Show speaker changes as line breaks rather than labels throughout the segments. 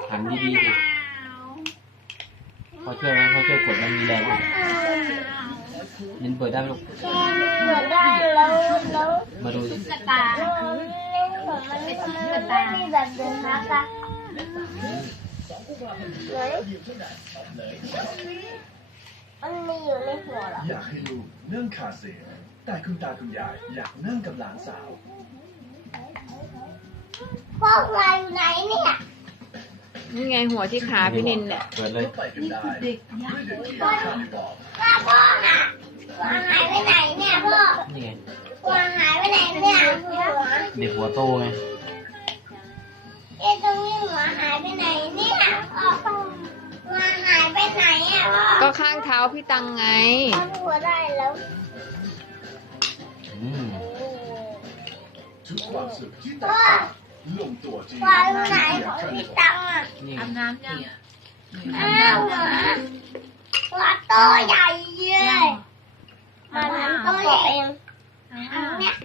หันดีๆดิเขาช่วยไหมเขาช่วยกดมันมีแรงไหมยินเปิดได้ไหมลูก
เปิดได้แล้ว
มาดูดิ
กระตามันเป็นกระตาไม่แบบเดินฮักอะมันมีอยู่ในหัวหรอ
อยากให้ลูกนั่งคาเซ่แต่คุณตาคุณยายอยากนั่งกับหลานสาว
พ่อมาอยู่ไหนเนี่ย
นี่ไงหัวที่ขาพี่นินเนี่ย
เปิดเลย
ก็ไปกันได้ด้วยเด็กที่ตาข้าไม่บอก
พ่ออะวางหายไปไหนเนี่ยพ่อ
นี่ไง
วางหายไปไหนเนี่ยหัว
เด็กหัวโตไง
ตรงนี้หัวหายไปไหนเนี่ยพ่อวางหายไปไหนอ่ะพ่อ
ก็ข้างเท้าพี่ตังไง
ทำหัวได้แล้ว
ทุกความสุขที่แตก
พ่อ
ต่างลงตัวจริง
วางไหนของพี่ตังอ่ะ
นี่
อาบน้ำยัง
หัวโตใหญ่เลยมาทำตัวเองอันเนี้ย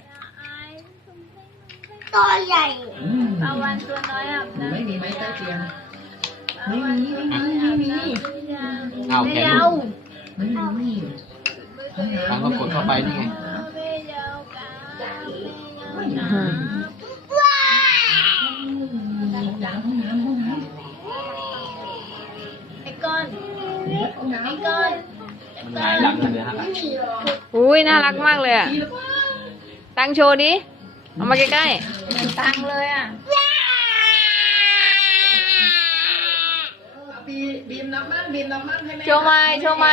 ตัวใหญ่ปลาวันตัวน้อยอ่ะ
ไม่มีไม้ใต้เตียงไม่มี
เอาแขนลูก
ไม่มี
ตังก็กดเข้าไปนี่ไง
ไอ้ก้อนไอ้ก้อน
มันหงายหลังเลยฮะ
อุ้ยน่ารักมากเลยอ่ะตังโชว์ดิเอามาใกล้
ตังเลยอ่ะ
บีมนับมั่งบีมนับมั่งให้แม่
ๆโชว์ไม่โชว์ไม่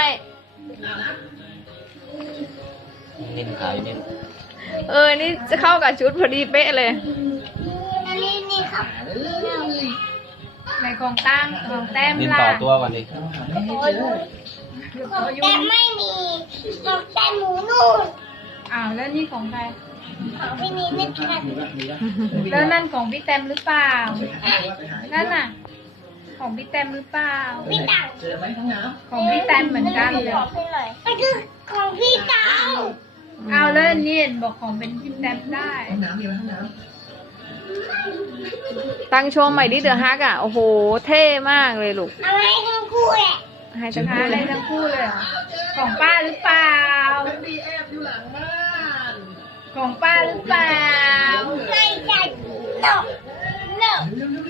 เล่นขายเนี่ย
นี่จะเข้ากับชุดพอดีเป๊ะเลย
นี่ครับ
ในของตั้งของแต้ม
เล่น
ล่ะ
ต่อตัวก่อนดิ
แต่ไม่มีของแต่หมูนู่น
อ้าวแล้วนี่ของใคร
ของพี่นี่นี่แค่
แล้วนั่นของพี่แต้มหรือเปล่านั่นน่ะของพี่แต้มหรือเปล่า
พี่ตัง
เจอไหมห้องน้
ของพี่แต้มเหมือนกันเลย
บอกให้หน่อยมันคือของพี่ตัง
เอาแล้วนี่บอกของเป็นพี่แต้มได้
ำห้องน้ำมีไหมห้องน้
ตั้งโชว์ใหม่ดิเดอะฮักอ่ะโอ้โหเท่มากเลยลูก
เอาให้ทั้งคู่แหละ
ให้ทั้งคู่เลยทั้งคู่เลยเหรอของป้าหรือเปล่า
ำเป็นดีแอบอยู่หลังบ้าน
ของป้าหรือเปล่า
ไม่ใช่ no no